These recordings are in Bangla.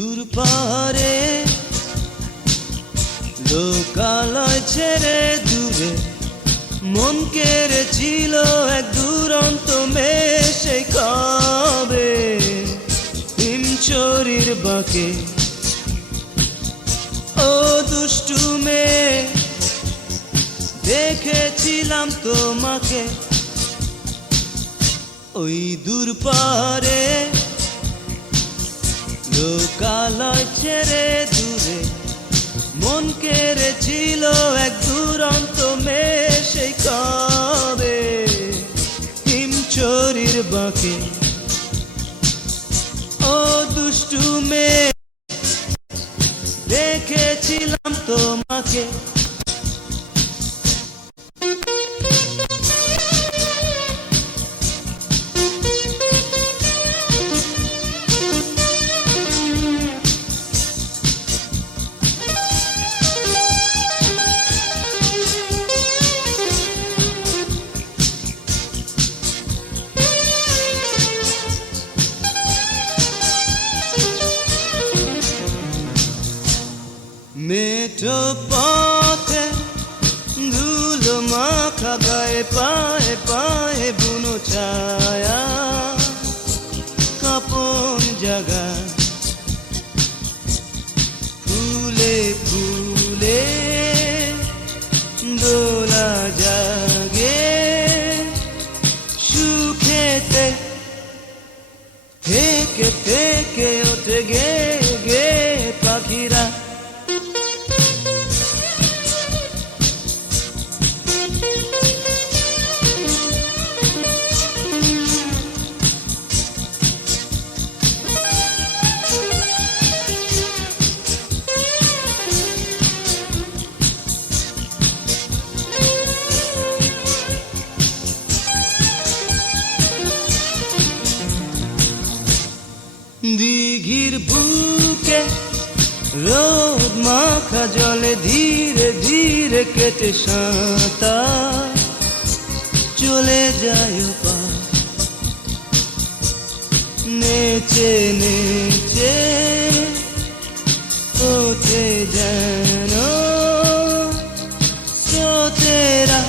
দূর পারে লোকালয় ছেড়ে দূরে মন কেড়েছিল এক দুরন্ত মেয়ে সেই কবে হিমচরির বাঁকে। ও দুষ্টু মেয়ে দেখেছিলাম তোমাকে ওই দূর পারে লোকালয় ছেড়ে দূরে মন কেড়েছিল এক দুরন্ত মেয়ে সেই কবে হিমচরির বাঁকে। ও দুষ্টু মেয়ে দেখেছিলাম তোমাকে। মেঠো পথে ধুলো মাখা গায়ে পায়ে পায়ে বুনো ছায়া কাপন জাগা ফুলে ফুলে দোলা জাগে সুখেতে থেকে থেকে ওঠে গে গে পাখিরা। দিঘির বুকে রোদ মাখা জলে ধীরে ধীরে কেটে সাঁতার চলে যায় পার নেচে নেচে ওঠে যেন স্রোতেরা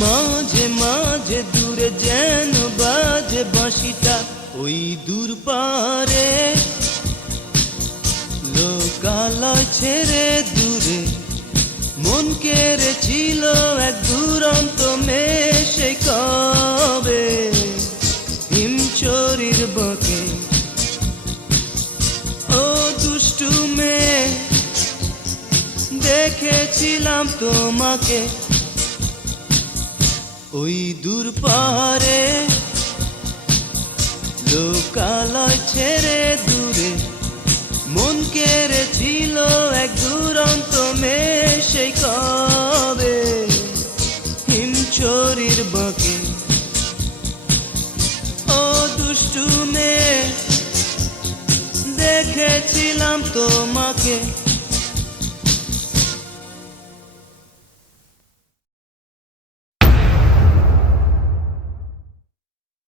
মাঝে মাঝে দূরে যেন বাজে বাঁশিটা ওই দূর পারে লোকালয় ছেড়ে দূরে মন কেড়েছিল এক দুরন্ত মেয়ে সেই কবে হিমচরির বাঁকে। ও দুষ্টু মেয়ে দেখেছিলাম তোমাকে ওই দূর পারে লোকালয় ছেড়ে দূরে মন কেড়েছিল এক দুরন্ত মেয়ে সেই কবে হিমচরির বাঁকে। ও দুষ্টু মেয়ে দেখেছিলাম তোমাকে।